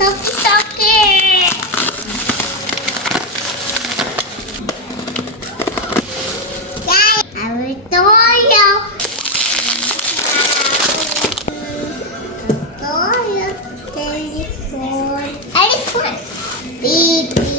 Sakit. Guys, I will tell you. Telephone. Beep.